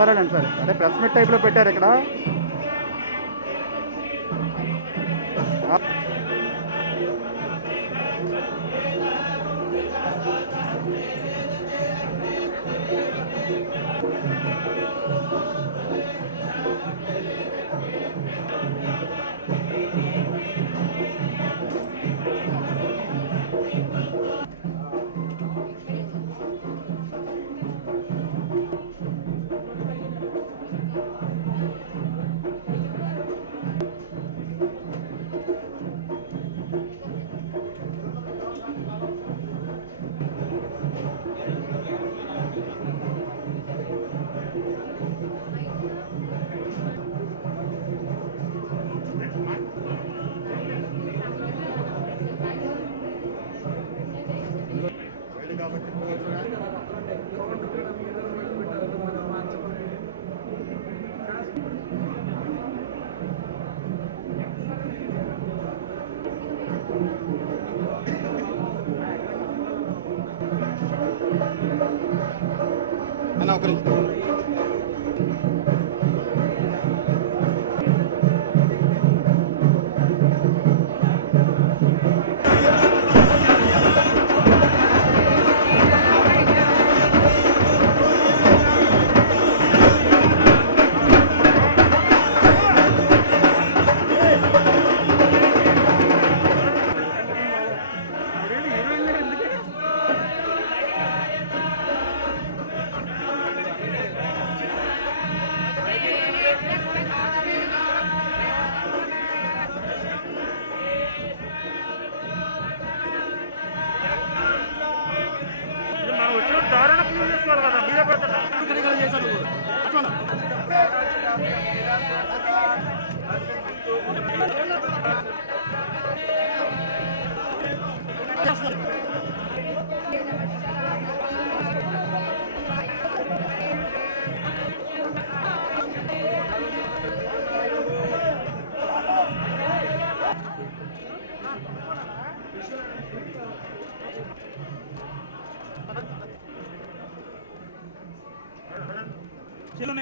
సరేనండి సరే. అంటే ప్రెస్ మీట్ టైప్లో పెట్టారు ఇక్కడ.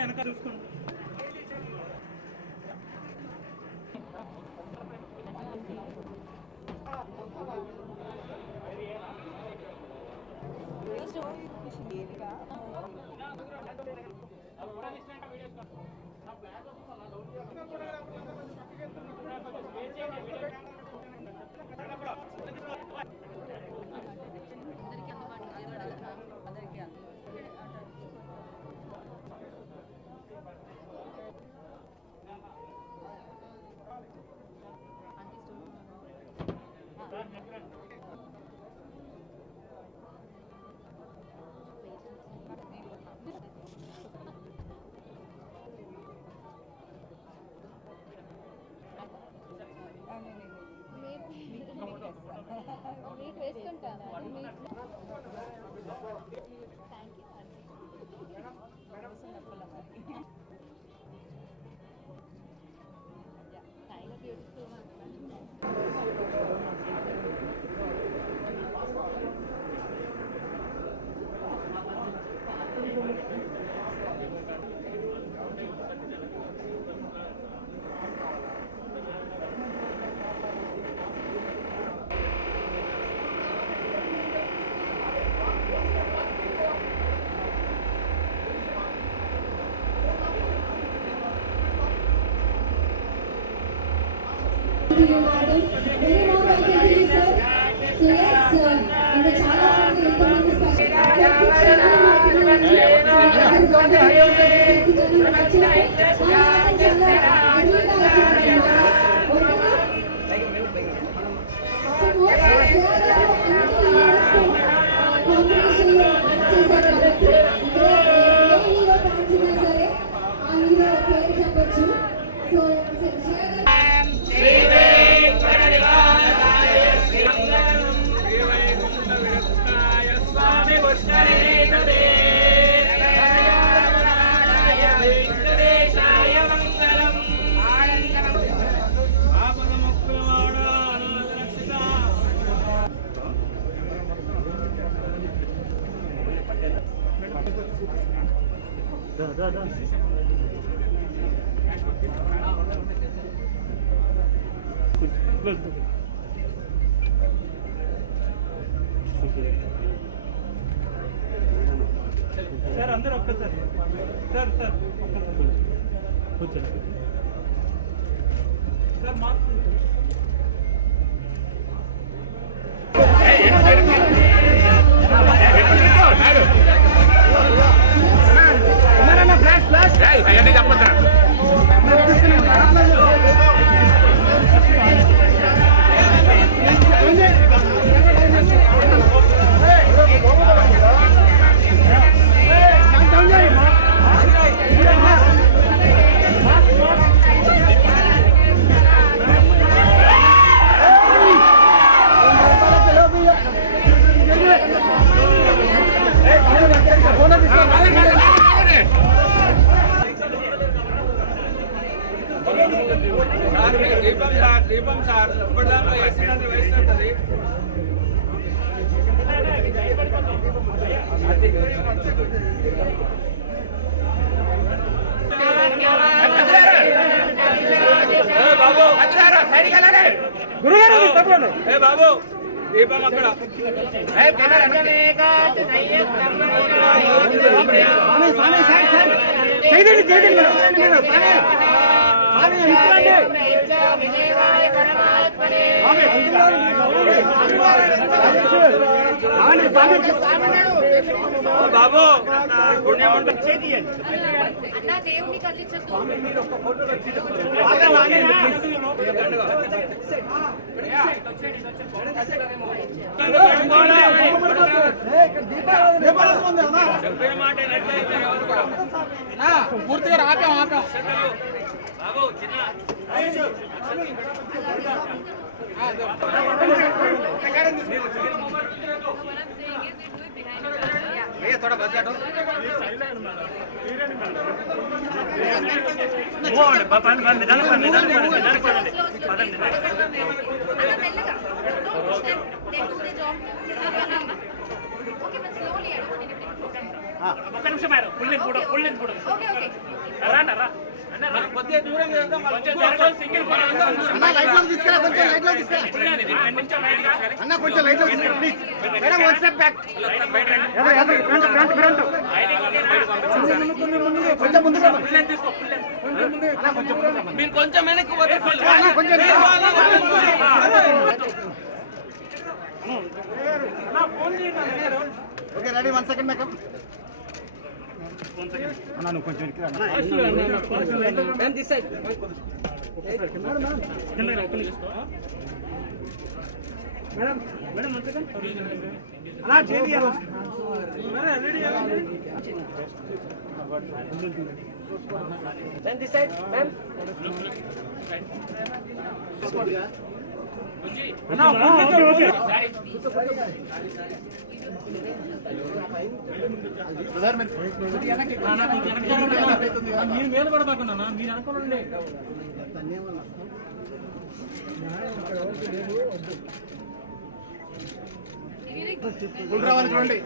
వెనక చూసుకోండి. సార్ అందరూ ఒక్కసారి సార్ సార్ కూర్చోండి సార్ మాస్క్ అవన్నీ చెప్పొద్దా దీపం సార్ ఇప్పుడు దాంట్లో వేసినట్టు వేస్తుంటది బాబు దీపం అక్కడ బాబు అన్నా దేవుని కదిలించకు చెప్పిన మాట పూర్తిగా ఆపాం బాబు చిన్న थोड़ा बस जाटो కొద్దిగా దూరం అన్న కొంచెం లైట్ లో please madam one step back కొంచెం ముందు మీరు కొంచెం వెనక్కి ఓకే రెడీ 1 సెకండ్ మేకప్ అన్న నువ్వు కొంచెం మేడం మేడం 1 సెకండ్ అన్నా చేయండి దిస్ సైడ్ మ్యామ్ మీరు మీద పడతాకున్నా మీరు అనుకోండి రావాలి చూడండి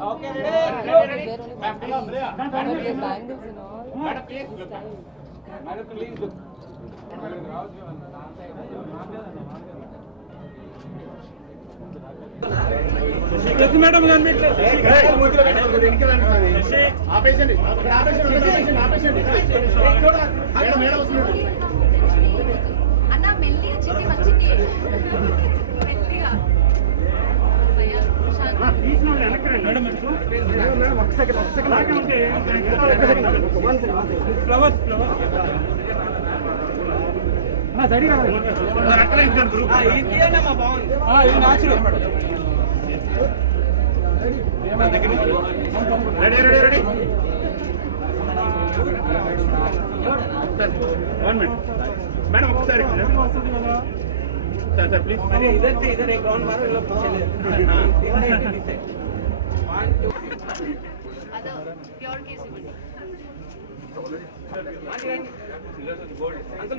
Okay, bangles and all. Madam ఆపేసండి అన్న మెల్లిగా చిట్టి వచ్చింది మెల్లిగా ఫ్లవర్స్ ఇది natural ready ready ready 1 minute madam ఒకసారి सर प्लीज अरे इधर से इधर एक राउंड मारो, ये लोग चले दिस साइड 1 2 అదో ప్యూర్ కేస్ ఇవ్వండి. అంకుల్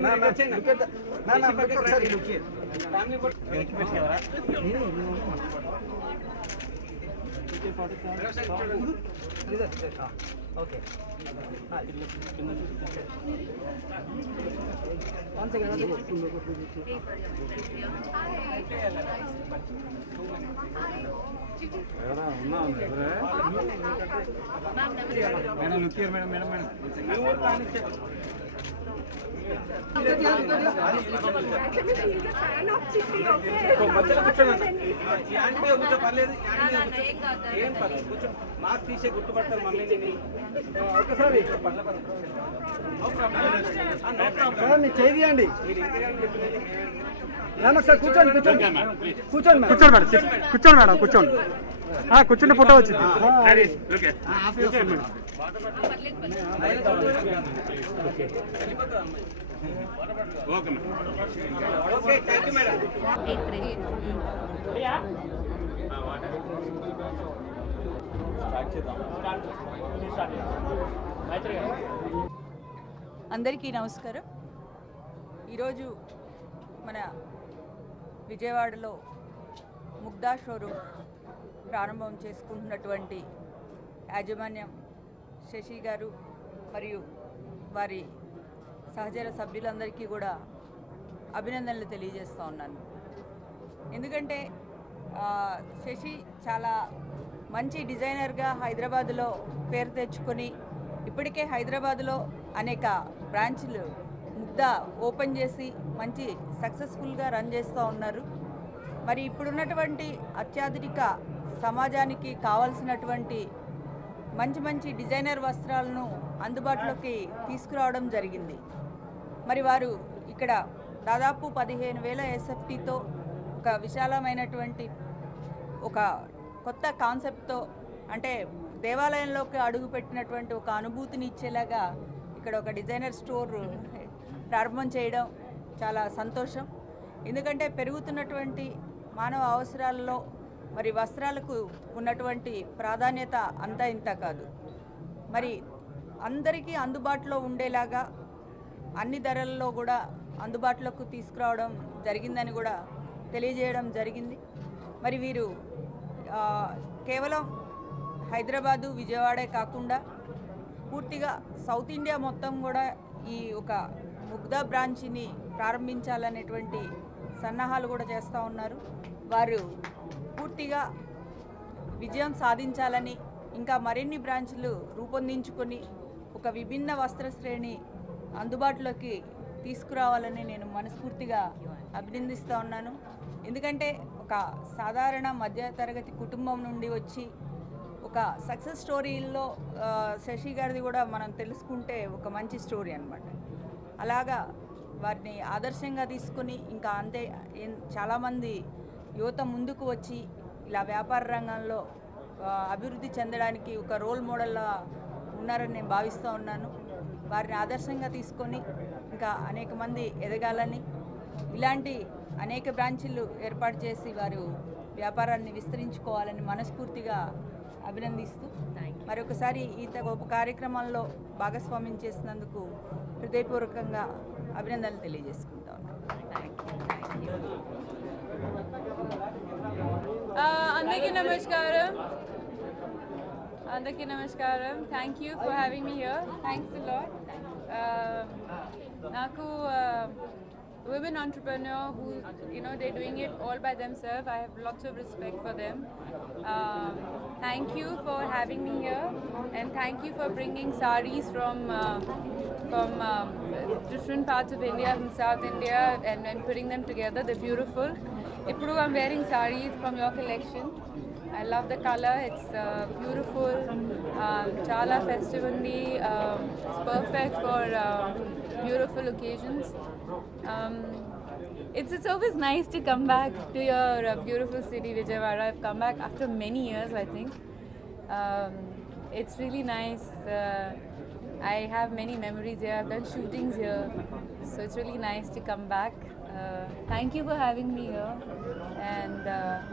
మీరు వచ్చేయండి. ఒకసారి look family photo okay one second madam look here madam madam madam మధ్యలో కూర్చోండి. ఈ ఆంటీ మీద కూర్చో పర్లేదు. ఏం పర్లేదు కూర్చో. మాస్క్ తీసే గుర్తుపడతారు మమ్మీ ఒకసారి మీరు చేయండి. ఒకసారి కూర్చోండి కూర్చోండి కూర్చోండి కూర్చోండి మేడం కూర్చోండి మేడం కూర్చోండి కూర్చుంటే ఫోటో వచ్చింది ఓకే థ్యాంక్ యూ మేడం. అందరికీ నమస్కారం. ఈరోజు మన విజయవాడలో ముగ్ధా షోరూమ్ ప్రారంభం చేసుకుంటున్నటువంటి యాజమాన్యం శశి గారు మరియు వారి సహచర సభ్యులందరికీ కూడా అభినందనలు తెలియజేస్తూ ఉన్నాను. ఎందుకంటే శశి చాలా మంచి డిజైనర్గా హైదరాబాదులో పేరు తెచ్చుకొని ఇప్పటికే హైదరాబాదులో అనేక బ్రాంచ్లు ముగ్ధా ఓపెన్ చేసి మంచి సక్సెస్ఫుల్గా రన్ చేస్తూ ఉన్నారు. మరి ఇప్పుడున్నటువంటి అత్యాధునిక సమాజానికి కావాల్సినటువంటి మంచి మంచి డిజైనర్ వస్త్రాలను అందుబాటులోకి తీసుకురావడం జరిగింది. మరి వారు ఇక్కడ దాదాపు 15,000 ఎస్ఎఫ్టీతో ఒక విశాలమైనటువంటి ఒక కొత్త కాన్సెప్ట్తో, అంటే దేవాలయంలోకి అడుగుపెట్టినటువంటి ఒక అనుభూతిని ఇచ్చేలాగా ఇక్కడ ఒక డిజైనర్ స్టోర్ ప్రారంభం చేయడం చాలా సంతోషం. ఎందుకంటే పెరుగుతున్నటువంటి మానవ అవసరాల్లో మరి వస్త్రాలకు ఉన్నటువంటి ప్రాధాన్యత అంతా ఇంత కాదు. మరి అందరికీ అందుబాటులో ఉండేలాగా అన్ని ధరల్లో కూడా అందుబాటులోకి తీసుకురావడం జరిగిందని కూడా తెలియజేయడం జరిగింది. మరి వీరు కేవలం హైదరాబాదు విజయవాడే కాకుండా పూర్తిగా సౌత్ ఇండియా మొత్తం కూడా ఈ ఒక ముగ్ధా బ్రాంచ్ని ప్రారంభించాలనేటువంటి సన్నాహాలు కూడా చేస్తూ ఉన్నారు. వారు పూర్తిగా విజయం సాధించాలని, ఇంకా మరిన్ని బ్రాంచ్లు రూపొందించుకొని ఒక విభిన్న వస్త్ర శ్రేణి అందుబాటులోకి తీసుకురావాలని నేను మనస్ఫూర్తిగా అభినందిస్తూ ఉన్నాను. ఎందుకంటే ఒక సాధారణ మధ్యతరగతి కుటుంబం నుండి వచ్చి ఒక సక్సెస్ స్టోరీల్లో శశి గారిది కూడా మనం తెలుసుకుంటే ఒక మంచి స్టోరీ అన్నమాట. అలాగా వారిని ఆదర్శంగా తీసుకుని ఇంకా అంతే చాలామంది యువత ముందుకు వచ్చి ఇలా వ్యాపార రంగంలో అభివృద్ధి చెందడానికి ఒక రోల్ మోడల్లా ఉన్నారని నేను భావిస్తూ ఉన్నాను. వారిని ఆదర్శంగా తీసుకొని ఇంకా అనేక మంది ఎదగాలని, ఇలాంటి అనేక బ్రాంచీలు ఏర్పాటు చేసి వారు వ్యాపారాన్ని విస్తరించుకోవాలని మనస్ఫూర్తిగా అభినందిస్తూ మరొకసారి ఈ గొప్ప కార్యక్రమంలో భాగస్వామ్యం చేసినందుకు హృదయపూర్వకంగా అభినందనలు తెలియజేసుకుంటా ఉన్నాను. అందరికీ నమస్కారం. Thank you for having me here. Thanks a lot. నాకు women entrepreneur who, you know, they're doing it all by themselves. I have lots of respect for them. Thank you for having me here, and thank you for bringing sarees from different parts of India, from South India, and putting them together. They're beautiful. Ippudu I'm wearing sarees from your collection. I love the color. It's beautiful. Chala festive undi. It's perfect for beautiful occasions. It's always nice to come back to your beautiful city, Vijayawada. I've come back after many years, I think. It's really nice. I have many memories here. I've done shootings here, so it's really nice to come back. Thank you for having me here, and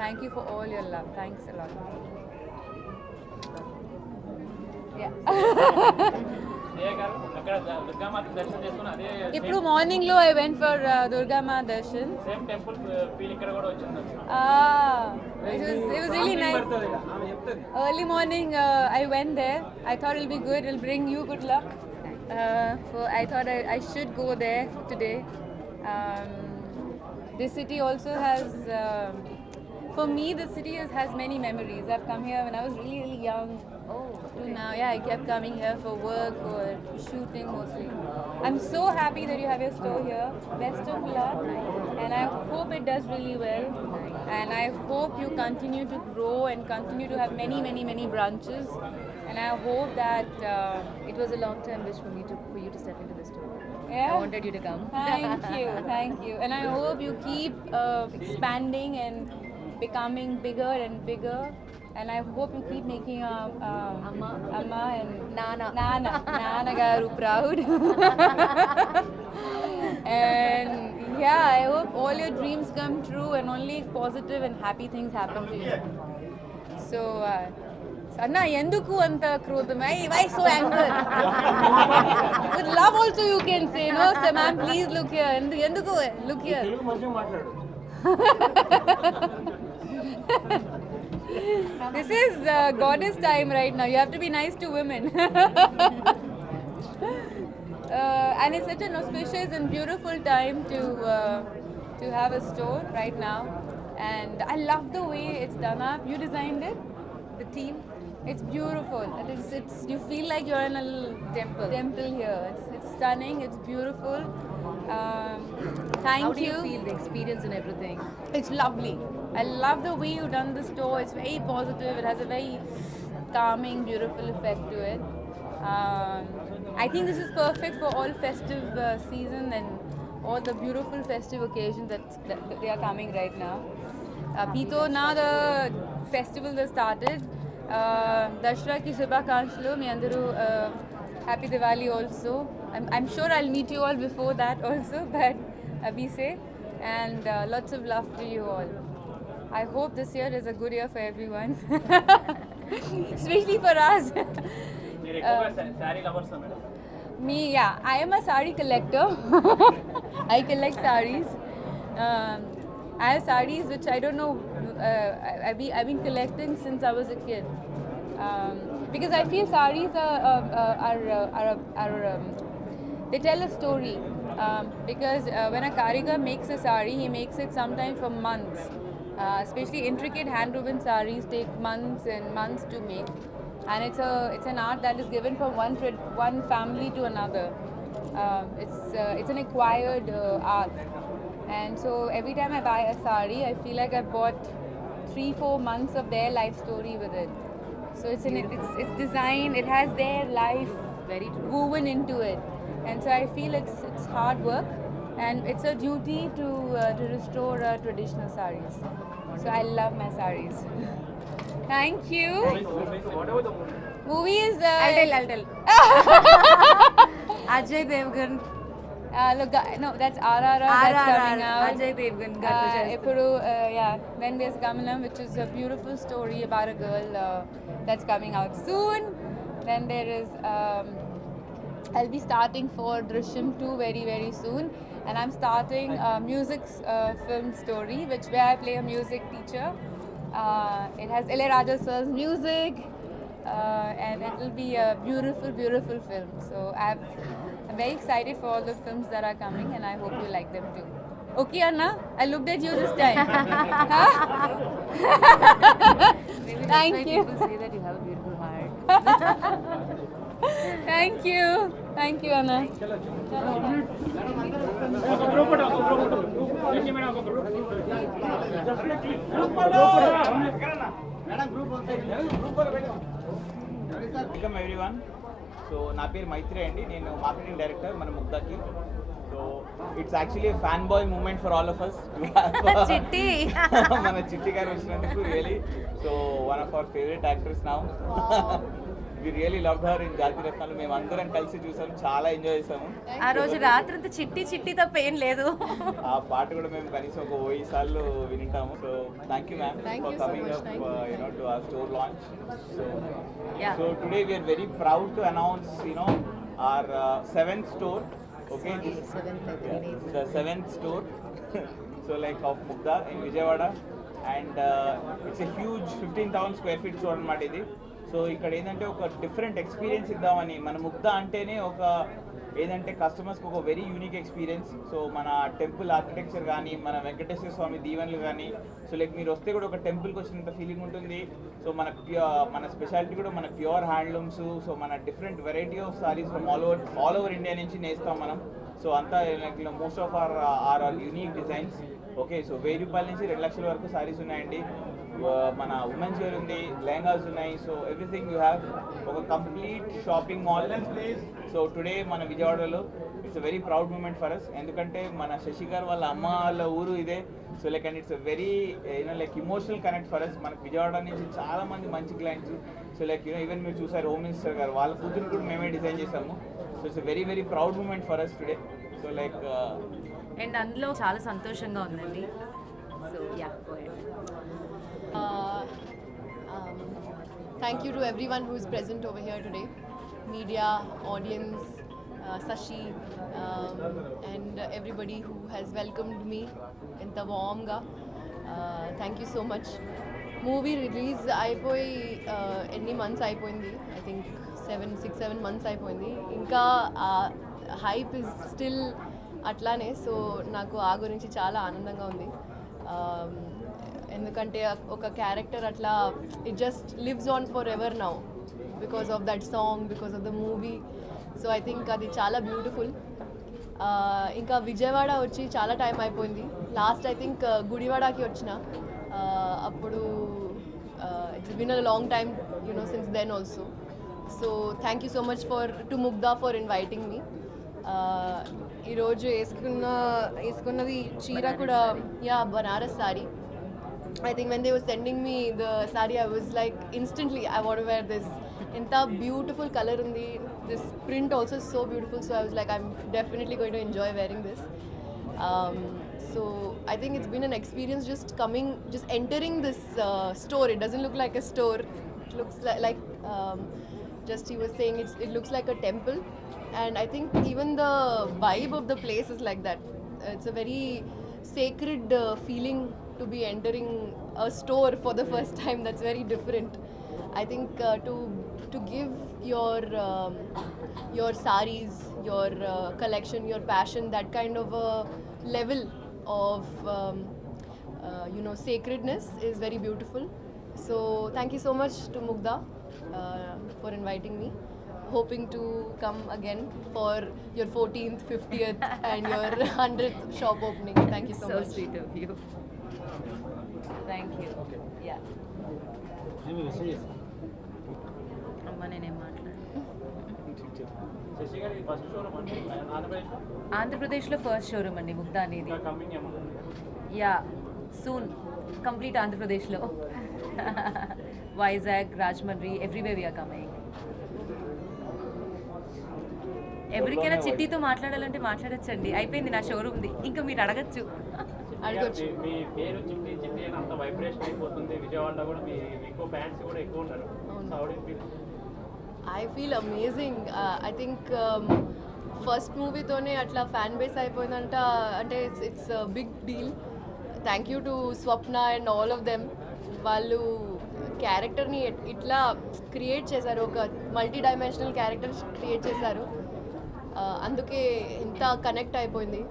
thank you for all your love. Thanks a lot. Yeah. ఇప్పుడు morning లో I went for Durgamma darshan. It was really nice. Early morning I went there. I thought it'll be good. It'll bring you good luck. I thought I should go there today. This city also has, for me, the city has many memories. I've come here when I was really, really young. To now, yeah, I kept coming here for work or shooting mostly. I'm so happy that you have your store here. Best of luck, and I hope it does really well. And I hope you continue to grow and continue to have many, many, many branches. And I hope that It was a long-term wish for you to step into the store. yeah. I wanted you to come. Thank you. And I hope you keep expanding and becoming bigger and bigger. And I hope you keep making Amma and Nana garu proud. And yeah, I hope all your dreams come true and only positive and happy things happen to you. So, Anna, enduku anta krodham? Why so angry? With love also you can say, no, sir, ma'am, please look here. Enduku, look here. This is goddess time right now. You have to be nice to women. And it's such an auspicious and beautiful time to have a store right now. And I love the way it's done up. You designed it, the theme. It's beautiful. It's you feel like you're in a little temple here. It's stunning. It's beautiful. Thank How do you. you feel the experience and everything? It's lovely. I love the way you've done the store. It's very positive. It has a very calming, beautiful effect to it. I think this is perfect for all festive season and all the beautiful festive occasions that they are coming right now. Pito, now the festivals have started. Dashra ki Shubhakankshalu, mi andaru happy Diwali also. I'm sure I'll meet you all before that also, but be safe and lots of love to you all. I hope this year is a good year for everyone, especially for us. Me, yeah, I am a sari collector. I collect saris. I have saris which I don't know. I've been collecting since I was a kid. Because I feel saris they tell a story. Because when a karigar makes a sari, he makes it sometimes for months. Especially intricate hand-woven saris take months and months to make, and it's an art that is given from one family to another. It's an acquired art, and so every time I buy a sari, I feel like I bought 3-4 months of their life story with it. So it's design. It has their life very woven into it, and so I feel it's hard work. And it's a duty to restore traditional saris. So I love my saris. Thank you. Movie is I'll tell. Ajay Devgan. Look, no, that's RRR. That's coming out. Ajay Devgan. Yeah. Then there's Gamalam, which is a beautiful story about a girl that's coming out soon. Then there is I'll be starting for Drishyam 2 very, very soon. And I'm starting a music film story, where I play a music teacher. It has Ilayaraja sir's music, and it will be a beautiful, beautiful film. So I'm very excited for all the films that are coming, and I hope you like them too. Okay, Anna? I looked at you this time. Huh? Thank you. People say that you have a beautiful heart. Thank you. Thank you, Anna. Welcome everyone. So నా పేరు మైత్రి అండి, నేను marketing director మన ముగ్ధాకి. So it's actually fan boy moment for all of us. Chitti. మన చిట్టి గారు వచ్చినందుకు really. So one of our favourite actors now. We really love her in Jathi Ratnalu. మేము అందరం కలిసి చూసాము, చాలా ఎంజాయ్ చేసాము. ఆ రోజు రాత్రంతా చిట్టి తప్ప ఏం లేదు. ఆ పాట కూడా మేము కనీసం ఒక 1000 సార్లు వింటాము. So thank you ma'am for coming up to our store launch. So today we are very proud to announce our 7th store. Okay, this is the 7th store so like of Mugdha in Vijayawada, and it's a huge 15,000 square feet store అన్నమాట ఇది. So ఇక్కడ ఏంటంటే ఒక different experience ఇద్దామని, మన ముగ్ధ అంటేనే ఒక ఏదంటే కస్టమర్స్కి ఒక వెరీ యూనిక్ ఎక్స్పీరియన్స్. సో మన టెంపుల్ ఆర్కిటెక్చర్ కానీ, మన వెంకటేశ్వర స్వామి దీవెనలు కానీ, సో లైక్ మీరు వస్తే కూడా ఒక టెంపుల్కి వచ్చినంత ఫీలింగ్ ఉంటుంది. సో మన స్పెషాలిటీ కూడా మన ప్యూర్ హ్యాండ్లూమ్స్, సో మన different variety of saris from all over India నుంచి నేస్తాం మనం. సో అంతా like most of are unique designs. Okay, so 1000 రూపాయల నుంచి 2 లక్షల వరకు సారీస్ ఉన్నాయండి. మన ఉమెన్స్ వేర్ ఉంది, లెహంగాస్ ఉన్నాయి. సో ఎవ్రీథింగ్ యూ హ్యావ్ ఒక complete shopping mall. So today మన విజయవాడలో it's a very proud moment for us, ఎందుకంటే మన శశి గారు వాళ్ళ అమ్మ వాళ్ళ ఊరు ఇదే. So like and it's a very like emotional connect for us. మనకు విజయవాడ నుంచి చాలా మంది మంచి క్లయింట్స్. సో లైక్ ఈవెన్ మీరు చూసారు హోమ్ మినిస్టర్ గారు వాళ్ళ కూతురు కూడా మేమే డిజైన్ చేసాము. So it's a very very proud moment for us today. So like and అందులో చాలా సంతోషంగా ఉందండి. So yeah, go ahead. Thank you to everyone who is present over here today, media, audience, Sashi, and everybody who has welcomed me inta warm ga. Thank you so much. Movie release అయిపోయి ఎన్ని months అయిపోయింది, I think 6-7 months అయిపోయింది. ఇంకా hype is still అట్లానే. So నాకు ఆ గురించి చాలా ఆనందంగా ఉంది. ఎందుకంటే ఒక క్యారెక్టర్ అట్లా it just lives on for ever now because of that song, because of the movie. So I think అది చాలా బ్యూటిఫుల్. ఇంకా విజయవాడ వచ్చి చాలా టైం అయిపోయింది. లాస్ట్ ఐ థింక్ గుడివాడకి వచ్చిన అప్పుడు it's been a long time since then also. So thank you so much to Mugdha for inviting me. ఈరోజు వేసుకున్నది చీర కూడా Banaras sari. I think when they were sending me the saree, I was like, instantly, I want to wear this. Inta beautiful color undi. This print also is so beautiful. So I was like, I'm definitely going to enjoy wearing this. So I think it's been an experience just entering this store. It doesn't look like a store. It looks like just he was saying, it looks like a temple. And I think even the vibe of the place is like that. It's a very sacred feeling to be entering a store for the first time. That's very different. I think to give your sarees, your collection, your passion, that kind of a level of sacredness is very beautiful. So thank you so much to Mugdha for inviting me. Hoping to come again for your 14th, 50th and your 100th shop opening. Thank you so much. So sweet of you. Thank you. Yeah. అమ్మ నేనేం మాట్లాడు. ఆంధ్రప్రదేశ్లో first showroom అండి ముగ్ధా అనేది. Yeah, soon complete ఆంధ్రప్రదేశ్లో. Vizag, Rajahmundry, everywhere we're coming. ఎవరికైనా చిట్టితో మాట్లాడాలంటే మాట్లాడచ్చండి. అయిపోయింది నా షోరూమ్ది, ఇంకా మీరు అడగచ్చు. మీ పేరు చిట్టి చిట్టి అని అంత వైబ్రేషన్ అయిపోతుంది. విజయవాడలో కూడా మీ ఎక్కువ ఫ్యాన్స్ కూడా ఎక్కువ ఉన్నారు. I feel amazing. I think first మూవీతోనే అట్లా ఫ్యాన్ బేస్ అయిపోయిందంట అంటే it's big deal. Thank you to Swapna and all of them. వాళ్ళు క్యారెక్టర్ని ఇట్లా క్రియేట్ చేశారు, ఒక మల్టీ డైమెన్షనల్ క్యారెక్టర్ క్రియేట్ చేశారు. అందుకే ఇంత కనెక్ట్ అయిపోయింది.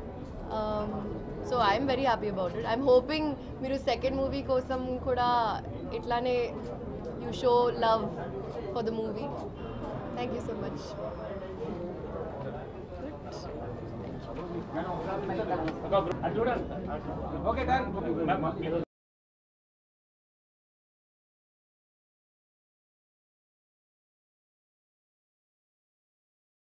So I'm very happy about it. I'm hoping మీరు సెకండ్ మూవీ కోసం కూడా ఇట్లానే you show love for the movie. Thank you so much. Okay